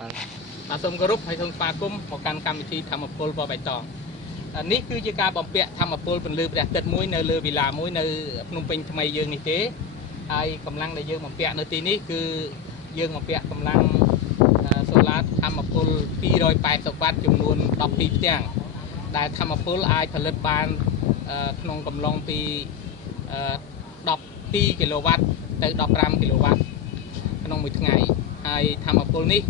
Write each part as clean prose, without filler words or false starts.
បាទសូមគោរពហើយសូមស្វាគមន៍មកកាន់កម្មវិធីធម្មពលបបៃតងនេះគឺជាការបំពាក់ធម្មពលពន្លឺព្រះអាទិត្យមួយនៅលើវិឡាមួយនៅភ្នំពេញថ្មីយើងនេះទេហើយកម្លាំងដែលយើងបំពាក់នៅទីនេះគឺយើងបំពាក់កម្លាំងសូឡាធម្មពល280វ៉ាត់ចំនួន12ផ្ទាំងដែលធម្មពលអាចផលិតបានក្នុងកំឡុងពី12គីឡូវ៉ាត់ទៅ15គីឡូវ៉ាត់ក្នុងមួយថ្ងៃហើយធម្មពលនេះ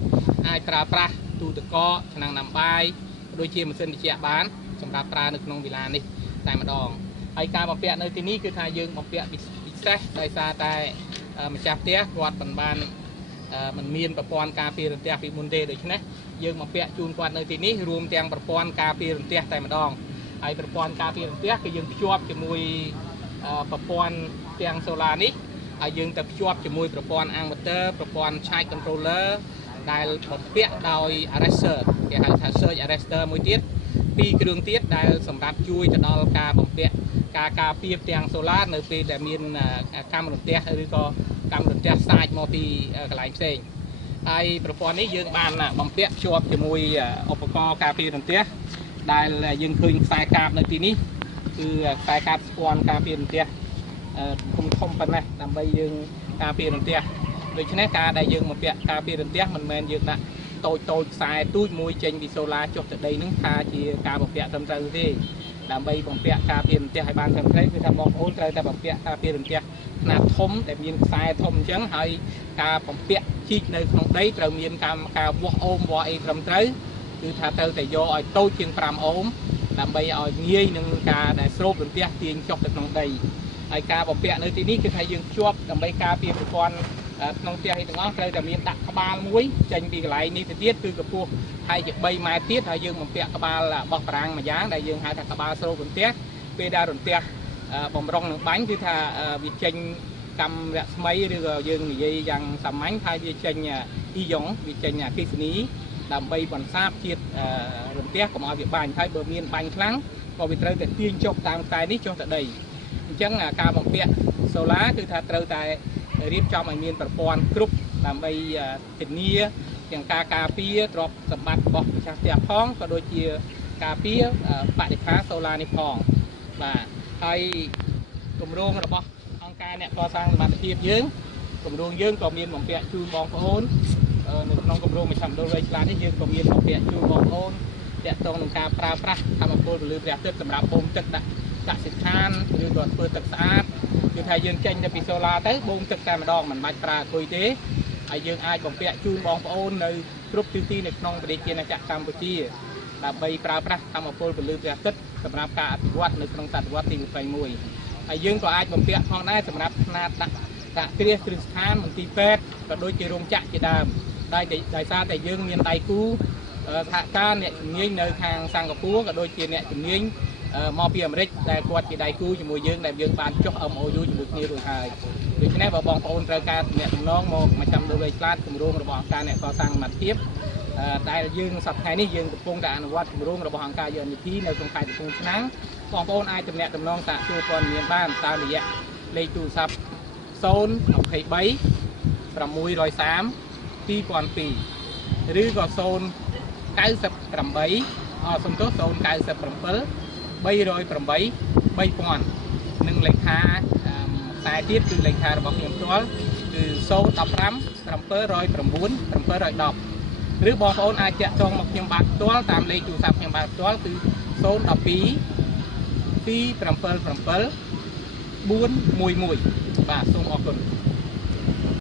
អាចប្រើប្រាស់ទូទឹកកកឆ្នាំងដាំបាយដូចជាម៉ាស៊ីនត្រជាក់បានសម្រាប់ប្រើនៅក្នុងវិឡានេះតែម្ដងហើយការបំពាក់នៅទីនេះគឺថាយើងបំពាក់ពិសេសដោយសារតែម្ចាស់ផ្ទះគាត់មិនបានมันមានប្រព័ន្ធការពាររន្ទះពីមុនទេដូច្នេះយើងបំពាក់ជូនគាត់នៅទីនេះរួមទាំងប្រព័ន្ធការពាររន្ទះតែម្ដងហើយប្រព័ន្ធការពាររន្ទះគឺយើងភ្ជាប់ជាមួយប្រព័ន្ធទាំងសូឡានេះហើយយើងទៅភ្ជាប់ជាមួយប្រព័ន្ធអាំងម៉ូទ័រប្រព័ន្ធ charge controller ដែលបំពាក់ដោយ arrestor គេហៅថា surge arrestor មួយទៀតពីរគ្រឿងទៀតដែលសម្រាប់ជួយទៅដល់ការបំពាក់ការការពារទាំងសូឡានៅពេលដែលមានកាំរន្ទះឬក៏កាំរន្ទះសាច់មកពីកន្លែងផ្សេងហើយប្រព័ន្ធនេះយើងបានបំពាក់ភ្ជាប់ជាមួយឧបករណ៍ការពាររន្ទះដែលយើងឃើញខ្សែកាបនៅទីនេះគឺខ្សែកាបស្ពាន់ការពាររន្ទះធំប៉ុណ្ណេះដើម្បីយើងការពាររន្ទះដូច្នេះការដែលយើងបំពាក់ការពាររន្ទះមិនមែនយើងដាក់តូចខ្សែទូចមួយចេញពីសូឡាចុះទៅដីនឹងថាជាការបំពាក់ត្រឹមត្រូវទេដើម្បីបំពាក់ការពាររន្ទះឲ្យបានត្រឹមត្រូវគឺថាបងប្អូនត្រូវតែបំពាក់ការពាររន្ទះខ្នាតធំដែលមានខ្សែធំអញ្ចឹងហើយការបំពាក់ជីកនៅក្នុងដីត្រូវមានការវាស់អូមវាស់អីត្រឹមត្រូវគឺថាត្រូវតែយកឲ្យតូចជាង5អូមដើម្បីឲ្យងាយនឹងការដែលស្រូបរន្ទះទាញចុះទៅក្នុងដីហើយការបំពាក់នៅទីនេះគឺថាយើងភ្ជាប់ដើម្បីការពារប្រព័ន្ធក្នុងផ្ទះឯទាំងអស់ត្រូវតែមានដាក់ក្បាលមួយចេញពីកន្លែងនេះទៅទៀតគឺកម្ពស់ហើយជា3ម៉ែត្រទៀតហើយយើងបំពាក់ក្បាលបោះបារាំងមួយយ៉ាងដែលយើងហៅថាក្បាលស្រូបរន្ទះពេលដែលរន្ទះបំរុងនឹងបាញ់គឺថាវាចេញកាំរស្មីឬក៏យើងនិយាយយ៉ាងសាមញ្ញថាវាចេញអ៊ីយ៉ុងវាចេញអគ្គិសនីដើម្បីបន្សាបជាតិរន្ទះកុំឲ្យវាបាញ់ហើយបើមានបាញ់ខ្លាំងក៏វាត្រូវតែទាញចុះតាមខ្សែនេះចុះទៅដីអញ្ចឹងការបំពាក់សូឡាគឺថាត្រូវតែរៀបចំឲ្យមានប្រព័ន្ធគ្រប់ដើម្បីធានាទាំងការការពារទ្រព្យសម្បត្តិរបស់ម្ចាស់ផ្ទះផងក៏ដូចជាការពារបរិក្ខារសូឡានេះផងបាទហើយគម្រោងរបស់អង្គការអ្នកកសាងសមត្ថភាពយើងគម្រោងយើងក៏មានបំពាក់ជូនបងប្អូននៅក្នុងគម្រោងមជ្ឈមណ្ឌលវៃឆ្លាតនេះយើងក៏មានបំពាក់ជូនបងប្អូនទាក់ទងនឹងការប្រើប្រាស់ធម្មពលពន្លឺព្រះអាទិត្យសម្រាប់បូមទឹកដាក់កសិដ្ឋានឬក៏ធ្វើទឹកស្អាតគឺថាយើងចេញទៅពីសូឡាទៅបូមទឹកតែម្ដងមិនបាច់ប្រើអគុយទេហើយយើងអាចបំពាក់ជូនបងប្អូននៅគ្រប់ទិសទីនៅក្នុងប្រទេសជាណាចក្រកម្ពុជាដើម្បីប្រើប្រាស់ធម្មពលពន្លឺព្រះអាទិត្យសម្រាប់ការអភិវឌ្ឍនៅក្នុងសតវត្សទី21ហើយយើងក៏អាចបំពាក់ផងដែរសម្រាប់ຂະຫນາតដាក់គ្រាសគ្រឹះស្ថានមន្ទីរពេទ្យក៏ដូចជារោងចក្រជាដើមដោយសារតែយើងមានដៃគូសហការអ្នកជំនាញនៅខាងសិង្ហបុរីក៏ដូចជាអ្នកជំនាញមកពីអាមេរិកដែលគាត់ជាដៃគូជាមួយយើងដែលយើងបានចុះ MOU ជាមួយគ្នារួចហើយដូច្នេះបើបងប្អូនត្រូវការអ្នកតំណងមកចាំលើវៃឆ្លាតគម្រោងរបស់អង្គការអ្នកកសាងសមត្ថភាពដែលយើងសប្តាហ៍នេះយើងកំពុងតែអនុវត្តគម្រោងរបស់អង្គការ UNDP នៅក្នុងខេត្តកំពង់ឆ្នាំងបងប្អូនអាចទំនាក់ទំនងសាកសួរព័ត៌មានបានតាមរយៈលេខទូរស័ព្ទ023 630 2002ឬក៏098សំទោស097 308 3000និងលេខាខ្សែទៀតគឺលេខារបស់ខ្ញុំផ្ទាល់គឺ015 709 710ឬបងប្អូនអាចតាក់ទងមកខ្ញុំបានផ្ទាល់តាមលេខទូរស័ព្ទខ្ញុំបានផ្ទាល់គឺ012 277 411បាទសូមអរគុណ